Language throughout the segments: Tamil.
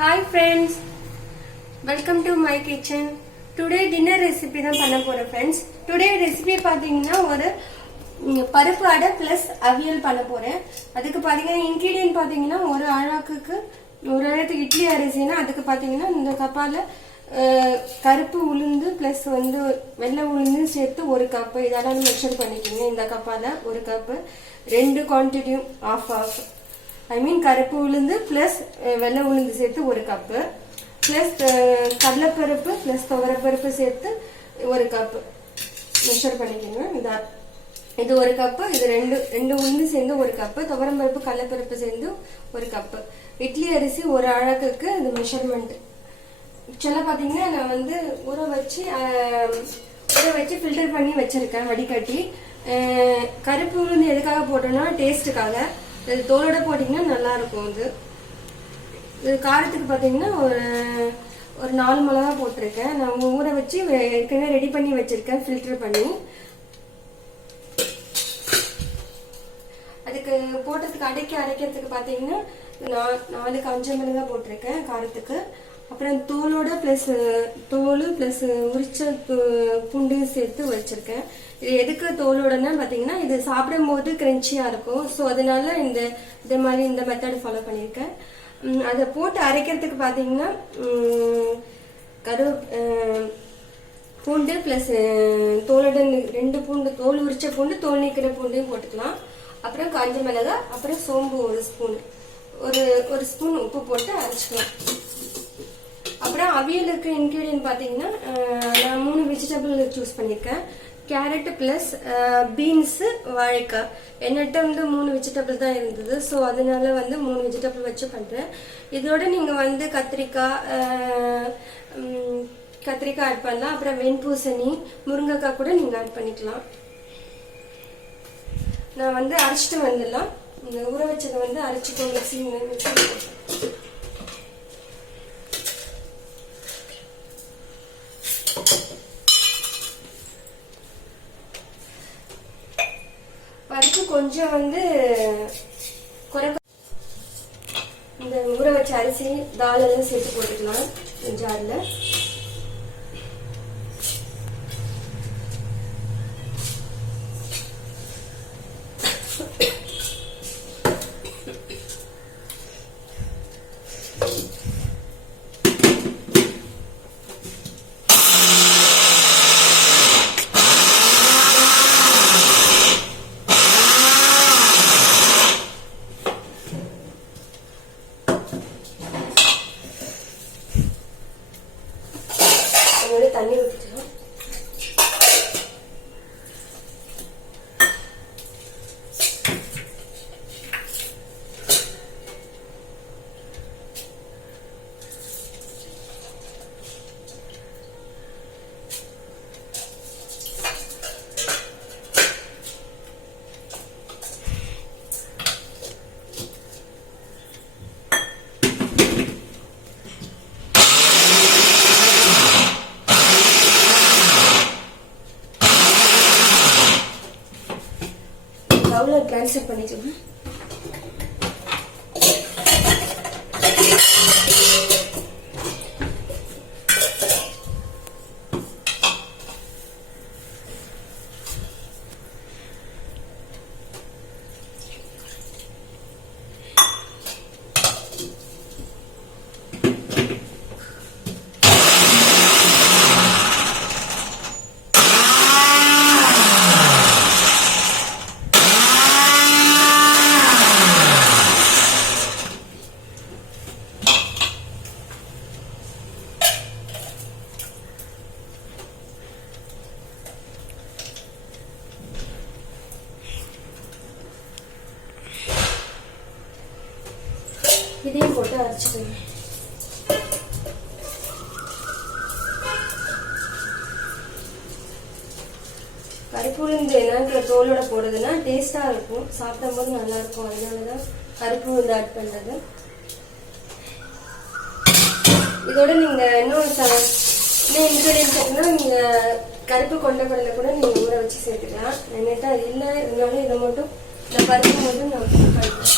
Hi friends, welcome to my kitchen. Today dinner recipe தான் பண்ண போறேன் friends. Today recipe பாத்தீங்கன்னா ஒரு பருப்பு அடை plus அவியல் பண்ண போறேன். அதுக்கு பாத்தீங்கன்னா ingredient பாத்தீங்கன்னா ஒரு அழகுக்கு இட்லி அரிசினா அதுக்கு பாத்தீங்கன்னா இந்த கப்பால கருப்பு உளுந்து plus வந்து வெள்ளை உளுந்து சேர்த்து ஒரு கப் இதெல்லாம் மெஷர் பண்ணிக்கங்க. இந்த கப்பால ஒரு கப் ரெண்டு குவாண்டிட்டி ஆஃப் I mean கருப்பு உளுந்து plus வெள்ளை உளுந்து சேர்த்து ஒரு கப் plus கடலைப்பருப்பு plus துவரப்பருப்பு சேர்த்து ஒரு கப் மெஷர் பண்ணிக்கங்க. இது ஒரு கப், இது ரெண்டு உளுந்து சேர்ந்து ஒரு கப், துவரம்பருப்பு கடலைப்பருப்பு சேர்ந்து ஒரு கப். இட்லி அரிசி ஒரு அழகுக்கு இது மெஷர்மெண்ட். ஆக்சுவலா பாத்தீங்கன்னா நான் வந்து ஊற வச்சு ஃபில்டர் பண்ணி வச்சிருக்கேன் வடிகட்டி. கருப்பு உளுந்து எதுக்காக போட்டோம்னா டேஸ்ட்டுக்காக. இது தோலோட போட்டீங்கன்னா நல்லா இருக்கும். இது காரத்துக்கு பாத்தீங்கன்னா ஒரு 4 மிளகா போட்டிருக்கேன். நான் ஊற வச்சு ஏற்கனவே ரெடி பண்ணி வச்சிருக்கேன் ஃபில்டர் பண்ணி. அதுக்கு போட்டதுக்கு அரைக்கிறதுக்கு பாத்தீங்கன்னா 4 காஞ்ச மிளகா போட்டிருக்கேன் காரத்துக்கு. அப்புறம் தோலோட தோல் பிளஸ் உரிச்ச பூண்டு சேர்த்து வச்சிருக்கேன். இது எதுக்கு தோலோடனா பாத்தீங்கன்னா இது சாப்பிடும் போது கிரன்ச்சியா இருக்கும். ஸோ அதனால இந்த மாதிரி இந்த மெத்தட் ஃபாலோ பண்ணியிருக்கேன். அதை போட்டு அரைக்கிறதுக்கு பாத்தீங்கன்னா பூண்டு பிளஸ் தோலோட 2 பூண்டு, தோல் உரிச்ச பூண்டு, தோல் நீக்கிற பூண்டையும் போட்டுக்கலாம். அப்புறம் காஞ்ச மிளகா, அப்புறம் சோம்பு ஒரு ஸ்பூன் உப்பு போட்டு அரைச்சிக்கலாம். அப்புறம் அவியலுக்கு இன்கிரீடியன்ட் பாத்தீங்கன்னா நான் 3 வெஜிடபிள் சூஸ் பண்ணிருக்கேன். கேரட் பிளஸ் பீன்ஸ், வாழைக்காய். என்னட்ட வந்து 3 வெஜிடபிள் தான் இருந்தது. ஸோ அதனால வந்து 3 வெஜிடபிள் வச்சு பண்றேன். இதோட நீங்க வந்து கத்திரிக்காய் ஆட் பண்ணலாம். அப்புறம் வெண்பூசணி, முருங்கைக்காய் கூட நீங்க ஆட் பண்ணிக்கலாம். நான் வந்து அரைச்சிட்டு வந்துடலாம். ஊற வச்சதை வந்து அரைச்சிட்டு மிக்ஸி பருப்பு கொஞ்சம் வந்து இந்த ஊற வச்ச அரிசி தால் எல்லாம் சேர்த்து போட்டுக்கலாம் ஜார்ல. தண்ணி ஊற்றிக்கலாம். ட்ரான்ஸ்ஃபர் பண்ணிக்கலாம். இதையும் போட்டு அரைச்சிக்கணும். கருப்பு உளுந்து என்ன தோலோட போடுறதுன்னா டேஸ்டா இருக்கும், சாப்பிடும் போது நல்லா இருக்கும். அதனாலதான் கருப்பு உளுந்து ஆட் பண்றது. இதோட நீங்க இன்னும் இன்கிரீடியன்ட் நீங்க கருப்பு கொண்டக்கடலை கூட நீங்க ஊற வச்சு சேர்த்துக்கலாம். என்னட்டா அது இல்லை இருந்தாலும் இதை மட்டும் இந்த பருப்பு மட்டும் நான் பண்றேன்.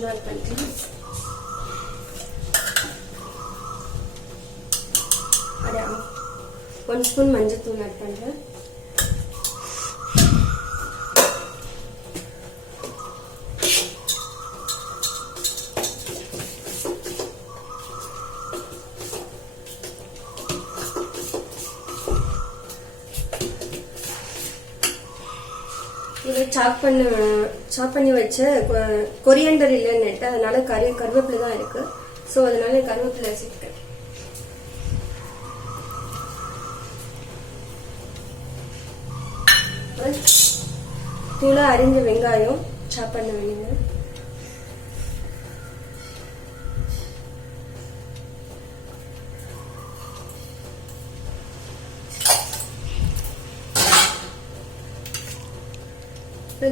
கொஞ்சம் ஆட் பண்ணிக்கலாம். அட 1 ஸ்பூன் மஞ்சள் தூள் ஆட் பண்றேன். இது சாப் பண்ணி வச்ச கொரியண்டர் இல்லைன்னு அதனால கருவேப்பிலை தான் இருக்கு. ஸோ அதனால கருவேப்பிலை சேர்க்கிறேன். தூளா அரிஞ்ச வெங்காயம் சாப் பண்ண வேண்டியது.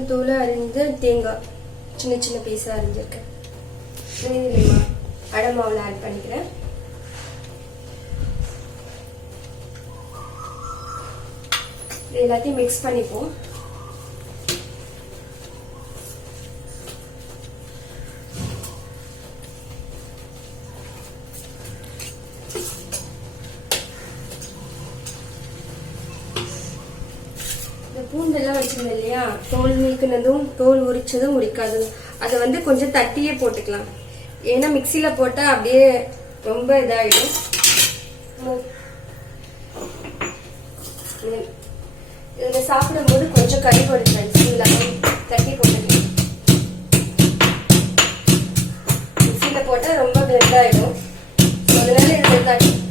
தூளை அரிஞ்சு தேங்காய் சின்ன சின்ன பீஸா அரிஞ்சிருக்கேன். அடை மாவுல ஆட் பண்ணிக்கிறேன். இது எல்லாத்தையும் மிக்ஸ் பண்ணிப்போம். பூண்டெல்லாம் வச்சிருந்தேன் இல்லையா, தோல் நீக்கினதும் தோல் உரிச்சதும் உரிக்காததும் அதை வந்து கொஞ்சம் தட்டியே போட்டுக்கலாம். ஏன்னா மிக்சியில போட்டா அப்படியே ரொம்ப இதாயிடும். இதுல சாப்பிடும் போது கொஞ்சம் கறிபொடி தட்டி போட்டுக்கலாம். மிக்சியில போட்டா ரொம்ப பிளெண்ட் ஆயிடும். அதனால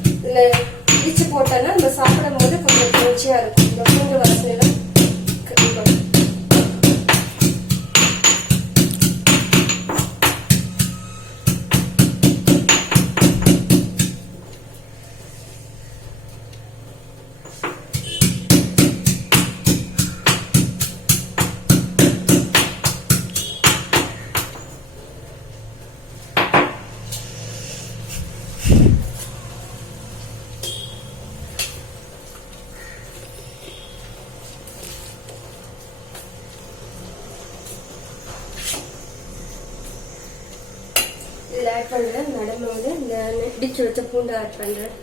இதுல இடிச்சு போட்டோன்னா நம்ம சாப்பிடும் போது கொஞ்சம் குளிர்ச்சியா இருக்கும். கொஞ்சம் வாசனையில ஆட் பண்றேன். நடம்போது இந்த இடிச்சு வச்ச பூண்டை ஆட் பண்றேன்.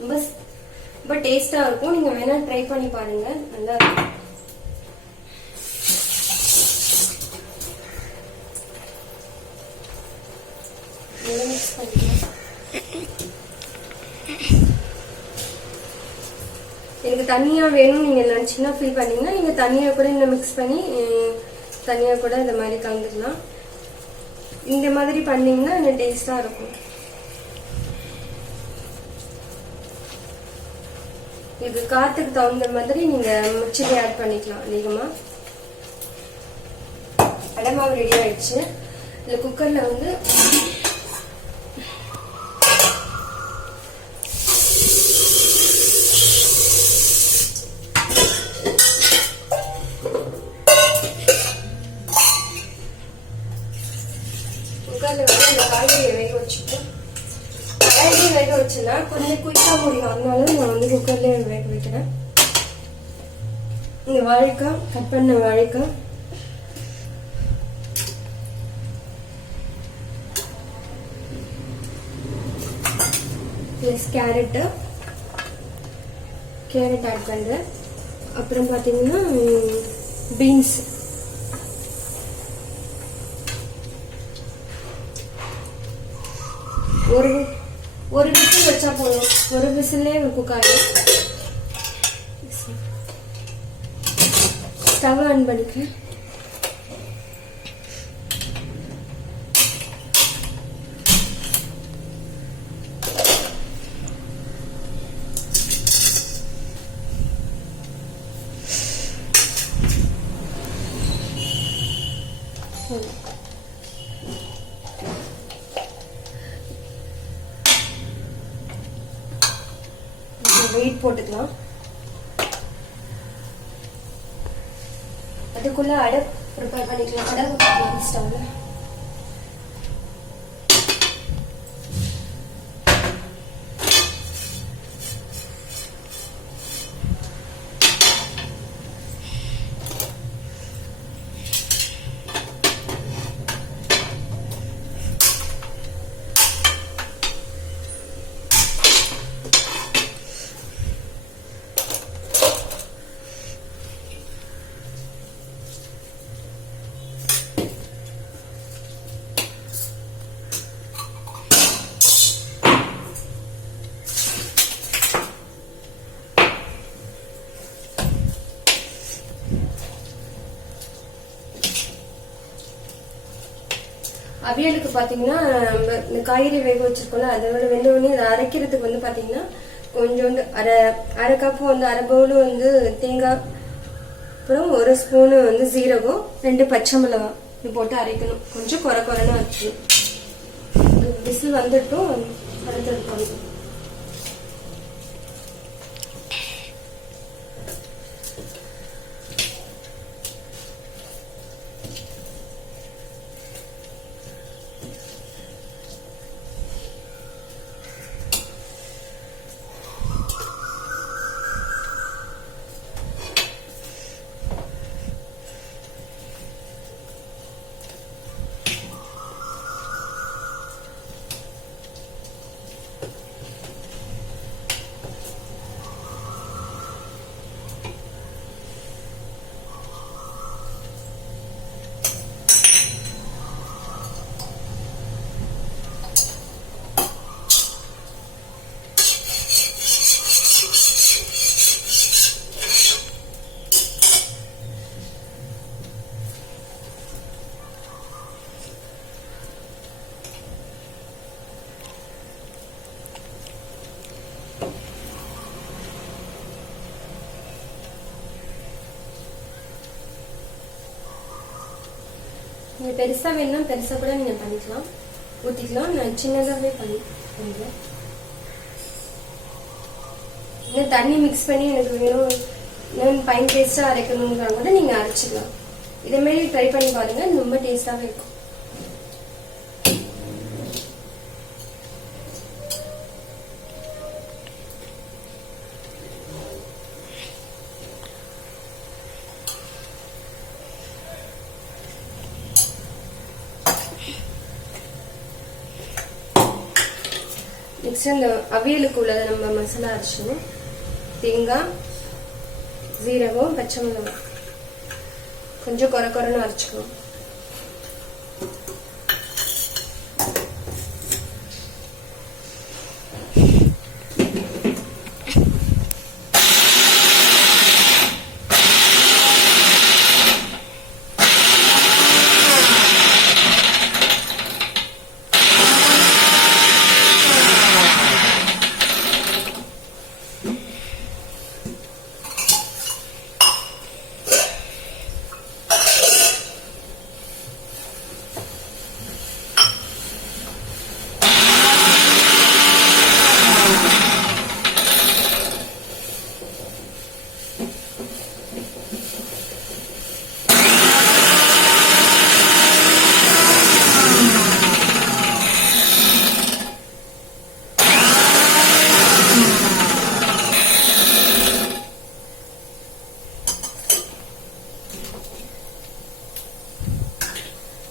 ரொம்ப டேஸ்டா இருக்கும். நீங்க வேணா ட்ரை பண்ணி பாருங்க, நல்லா இருக்கும். மிக்ஸ் பண்ணிக்கலாம். எனக்கு தனியா வேணும் நீங்க நினைச்சீங்கன்னா ஃபீல் பண்ணீங்கன்னா நீங்க தனியா கூட இந்த மிக்ஸ் பண்ணி தனியா கூட இந்த மாதிரி கலந்துக்கலாம். இந்த மாதிரி பண்ணீங்கன்னா இன்னும் டேஸ்டா இருக்கும். இது காரத்துக்கு தகுந்த மாதிரி நீங்க சில்லி ஆட் பண்ணிக்கலாம் அதிகமா. அடை மாவு ரெடி ஆயிடுச்சு. இதுல குக்கர்ல வந்து இந்த காய்கறியை வேக வச்சுப்போம். காய்கறி வேக வச்சுன்னா கொஞ்சம் குயிக்கா முடியும். அதனால நான் வந்து குக்கர்லயே வேக வைக்கிறேன். இந்த வாழைக்காய், கட் பண்ண வாழைக்காய், பிளஸ் கேரட் ஆட் பண்றேன். அப்புறம் பாத்தீங்கன்னா பீன்ஸ், ஒரு விசில் வச்சா போதும். ஒரு விசிலே குக் ஆகும். ஸ்டவ் ஆன் பண்ணிக்கிறேன். வெயிட் போட்டுக்கலாம். அதுக்குள்ள அடை ப்ரிப்பேர் பண்ணிக்கலாம். அடை ஊற்றிக்கலாம் ஸ்டவ்ல. அவியலுக்கு பாத்தீங்கன்னா இந்த காய்கறி வேக வச்சிருக்கோம்ல அதோட வெந்த உடனே அதை அரைக்கிறதுக்கு வந்து பாத்தீங்கன்னா கொஞ்சோண்டு அரை கப்பு வந்து அரை பவுல் வந்து தேங்காய், அப்புறம் 1 ஸ்பூனு வந்து சீரகம், 2 பச்சை மிளகாய் இது போட்டு அரைக்கணும். கொஞ்சம் குறைன்னு அரைக்கணும். விசில் வந்துட்டும் அரைச்சிருக்கணும். நீங்க பெருசா வேணும்னா பெருசா கூட நீங்க பண்ணிக்கலாம், ஊத்திக்கலாம். நான் சின்னதாவே பண்ணிக்கிறேன். இன்னும் தண்ணி மிக்ஸ் பண்ணி எனக்கு வேணும் இன்னும் பைன் டேஸ்டா அரைக்கணும்னா கூட நீங்க அரைச்சிக்கலாம். இதே மாதிரி ட்ரை பண்ணி பாருங்க, ரொம்ப டேஸ்டாவே இருக்கும். நெக்ஸ்ட் இந்த அவியலுக்கு உள்ளதை நம்ம மசாலா அரைச்சணும். தேங்காய், சீரகம், பச்சை மிளகாய் கொஞ்சம் குறைன்னு அரைச்சுக்கணும்.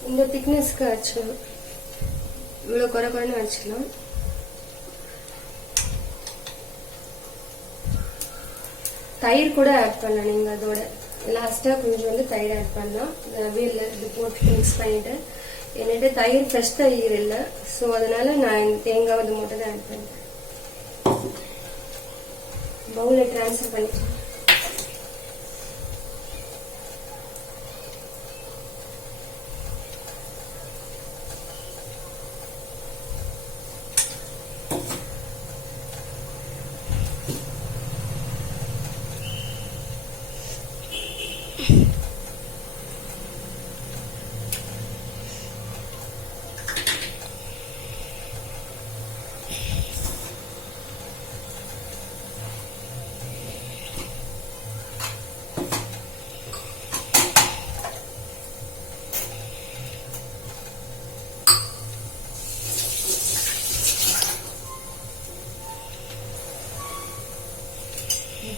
இந்த திக்னஸ்க்கு அரைச்சிக்கலாம். இவ்வளவு குறைன்னு அரைச்சிக்கலாம். தயிர் கூட ஆட் பண்ணலாம். நீங்க அதோட லாஸ்டா கொஞ்சம் வந்து தயிர் ஆட் பண்ணலாம். அவியல்ல இது போட்டு மிக்ஸ் பண்ணிட்டு என்னிட்ட தயிர் ஃப்ரெஷ் தயிர் இல்லை, ஸோ அதனால நான் தேங்காய் வந்து மட்டும் தான் ஆட் பண்ணேன். பவுல டிரான்ஸ்ஃபர் பண்ணிக்கலாம்.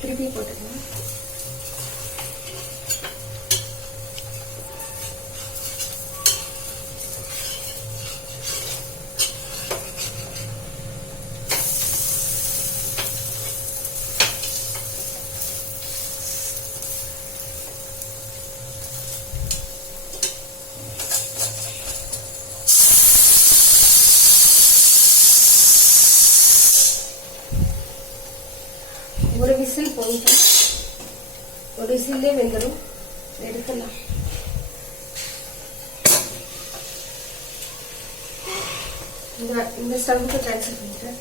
திருப்பி போட்டுக்கலாம். ஒரு விசில் போயிட்டு ஒரு விசிலே வெந்துடும், எடுக்கலாம். இந்த ஸ்டவ்வுக்கு ட்ரான்ஸ்ஃபர் பண்ணிட்டேன்.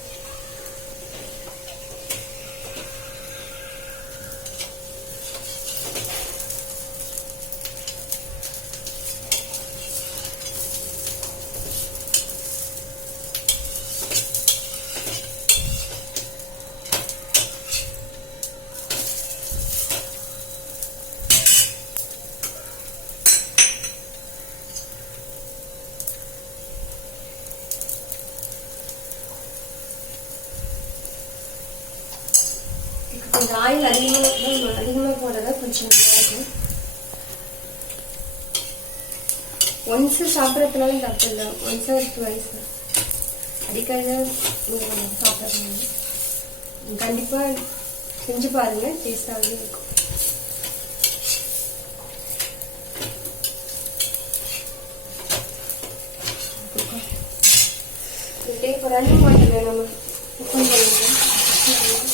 கொஞ்சம் ஆயில் அதிகமாக போடுறதா கொஞ்சம் நல்லா இருக்கும். ஒன்ஸ் சாப்பிட்றதுனால தப்பு இல்லை, ஒன்ஸ் ஆர் ட்வைஸ் அடிக்கடி சாப்பிட்றது கண்டிப்பாக செஞ்சு பாருங்க, டேஸ்டாகவே இருக்கும். இப்போ ரன்னிங் வாட்டர் நம்ம ஓப்பன் பண்ணுவோம்.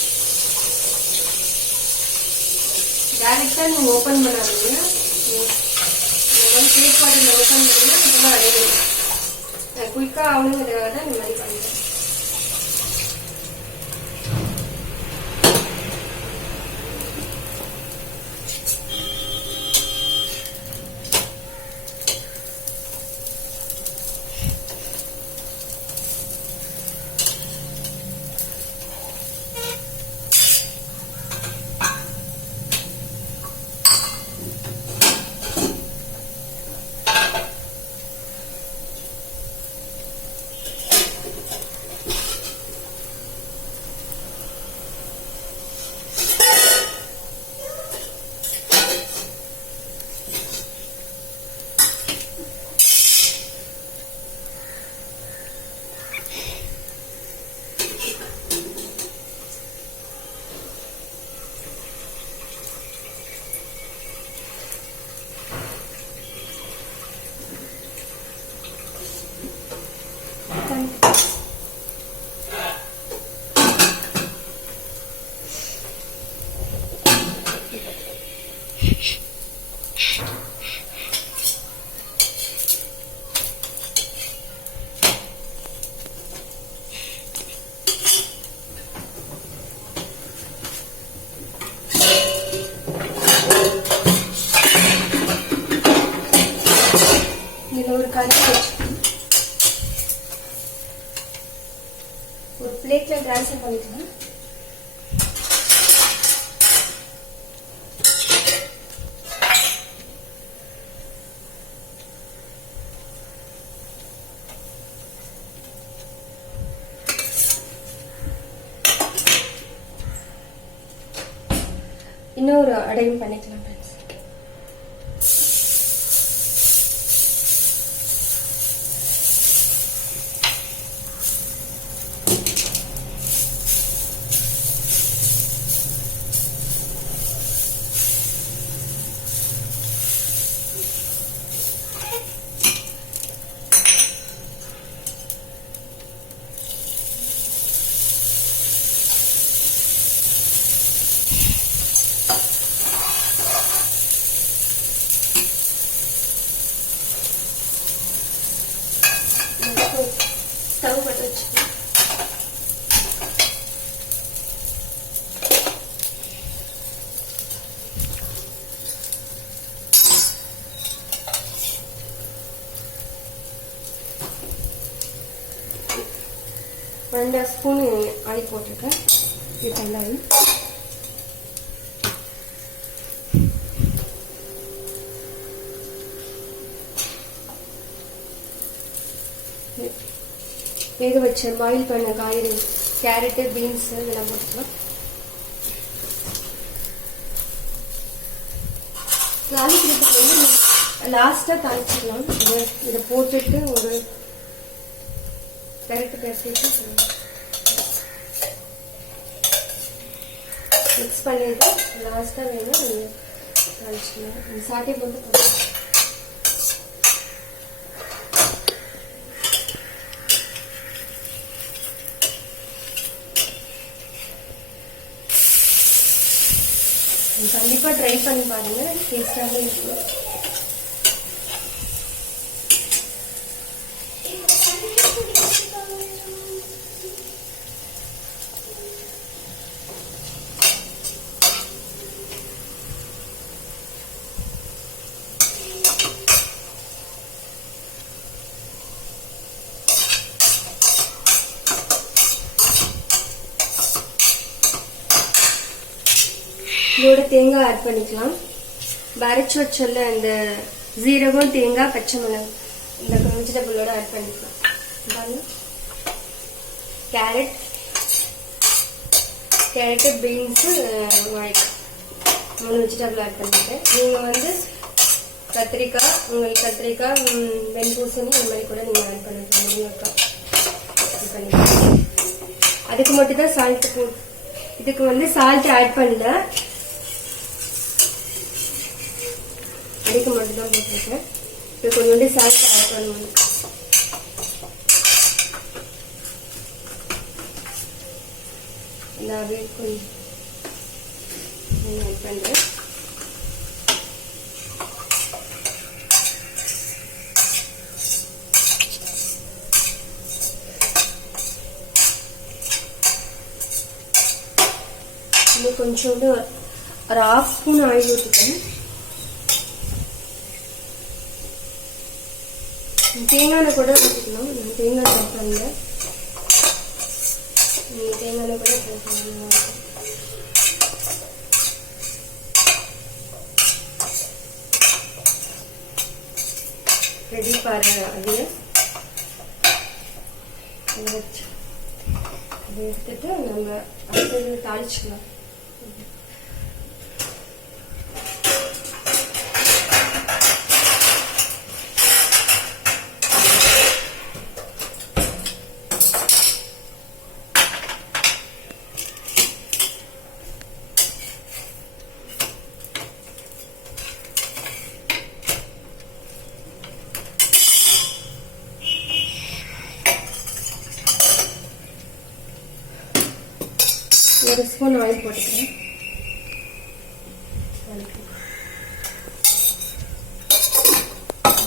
டேரெக்டாக நீங்கள் ஓப்பன் பண்ணாதீங்க, கேக் பாட்டில் ஓப்பன் பண்ணிங்கன்னா இதெல்லாம் அடையிடும். நான் குயிக்காக ஆகணுங்கிறதுக்காக தான் இந்த மாதிரி பண்ணுறேன். ஒரு பிளேட்ல ட்ரான்ஸ்ஃபர் பண்ணிக்கலாம். இன்னொரு அடையும் பண்ணிக்கலாம். ஸ்டவ் பற்ற வச்சுக்கலாம். ரெண்டு ஸ்பூன் ஆயில் போட்டிருக்கேன். இது வெங்காயம் வேக வச்ச பாயில் பண்ண காய்கறி, கேரட்டு, பீன்ஸ் இதெல்லாம் போட்டுக்கலாம். தாளிக்கிறதுக்கு வந்து லாஸ்டா தாளிச்சுக்கலாம். இதை போட்டுட்டு ஒரு கரெக்ட் பேசிட்டு மிக்ஸ் பண்ணிட்டு லாஸ்டா வேணும் தாளிச்சுக்கலாம். சாட்டே போட்டு கண்டிப்பா ட்ரை பண்ணி பாருங்க, டேஸ்டாவே இருக்கும். இதோட தேங்காய் ஆட் பண்ணிக்கலாம். அரைச்சு வச்சல அந்த ஜீரகம், தேங்காய், பச்சை மிளகாய் இந்த வெஜிடபிளோட ஆட் பண்ணிக்கலாம். கேரட், பீன்ஸ், வாழைக்காய் 3 வெஜிடபிள் ஆட் பண்ணிட்டேன். நீங்கள் கத்திரிக்காய், உங்களுக்கு கத்திரிக்காய், வெண்பூசணி இந்த மாதிரி கூட நீங்கள் ஆட் பண்ணிக்கலாம். முருங்கைக்காய் பண்ணிக்கலாம். அதுக்கு மட்டும் தான் சால்ட் இதுக்கு சால்ட் ஆட் பண்ணல, அதுக்கு மட்டும் தான் போட்டிருக்கேன். இப்போ கொஞ்சோண்டு சால்ட் ஆட் பண்ணுவோம். எல்லாவே கொஞ்சம் ஆட் பண்ணுறேன். இன்னும் கொஞ்சோண்டு ஒரு 1/2 ஸ்பூன் ஆயில் ஊற்றிக்கணும். தேங்காய் கூட ஊற்றிக்கணும். நான் தேங்காய் சேர்க்கல, தேங்காய் கூட சேர்க்கலாம். ரெடி பாருங்க. அதை எடுத்துட்டு நம்ம அடுத்தது தாளிச்சுக்கலாம். ஒரு ஸ்பூன் ஆயில் போட்டுக்கிறேன்.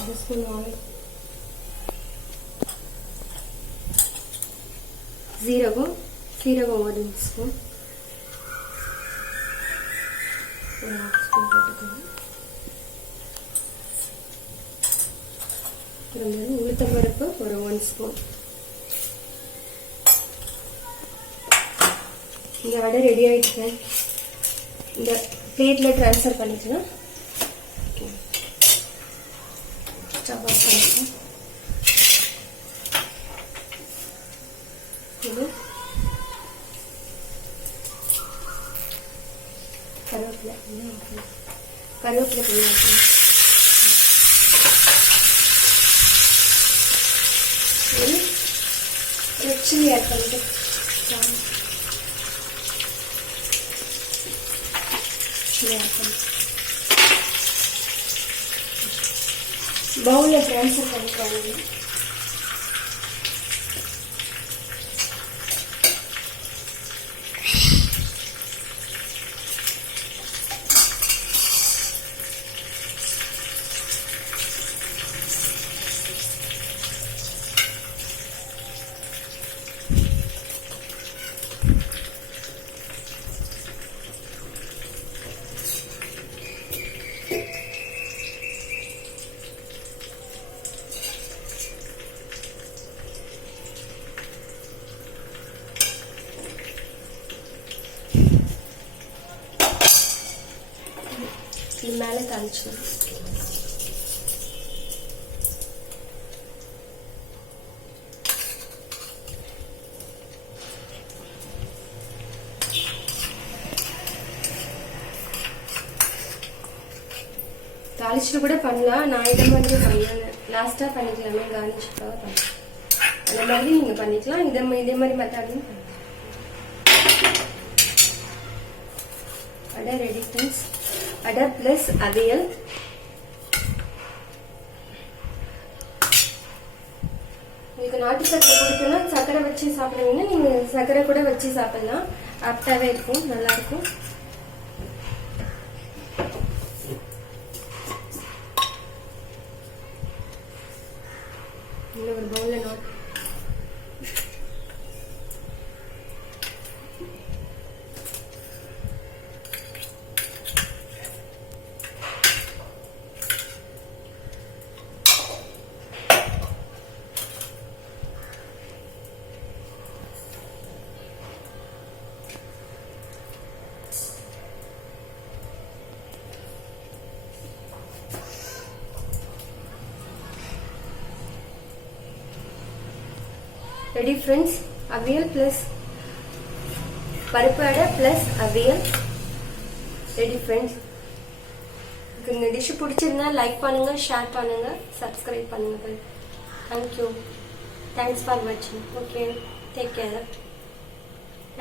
ஒரு ஸ்பூன் ஆயில், சீரகம் 1 ஸ்பூன், ஒரு 1/2 ஸ்பூன் போட்டுக்கணும். உளுத்தம் பருப்பு ஒரு 1 ஸ்பூன். இந்த வடை ரெடி ஆயிடுச்சு. இந்த பிளேட்ல ட்ரான்ஸ்ஃபர் பண்ணிக்கலாம். ஸ்டவ் ஆஃப் பண்ணிக்கலாம். இது கருவேப்பிலை கொஞ்சம் ரெட் சில்லி ஆட் பண்ணிட்டு பவுல்ல ட்ரான்ஸ்ஃபர் பண்ணிக்கலாம். மேலே தாளிச்சிடலாம். தாளிச்சுட்டு கூட பண்ணலாம். நான் இதை மாதிரி பண்ணேன், லாஸ்டா பண்ணிக்கலாமே கார்னிஷ்க்காக பண்ணலாம். அந்த மாதிரி நீங்க பண்ணிக்கலாம். இதே மாதிரி மெத்தட்லையும் பண்ணலாம். அடை ரெடி ஃப்ரெண்ட்ஸ். அடை பிளஸ் அவியல். உங்களுக்கு நாட்டு சக்கரை பிடிக்கும்னா சக்கரை வச்சு சாப்பிடுவீங்கன்னா நீங்க சக்கரை கூட வச்சு சாப்பிடலாம். ஆப்டாவே இருக்கும், நல்லா இருக்கும். ஒரு பவுல்ல நோட் ரெடி ஃப்ரெண்ட்ஸ், அவியல் பிளஸ் பருப்பு அடை பிளஸ் அவியல் ரெடி ஃப்ரெண்ட்ஸ். இந்த டிஷ் பிடிச்சிருந்தா லைக் பண்ணுங்க, ஷேர் பண்ணுங்க, சப்ஸ்கிரைப் பண்ணுங்க. தேங்க்யூ. தேங்க்ஸ் ஃபார் வாட்சிங். Okay, take care.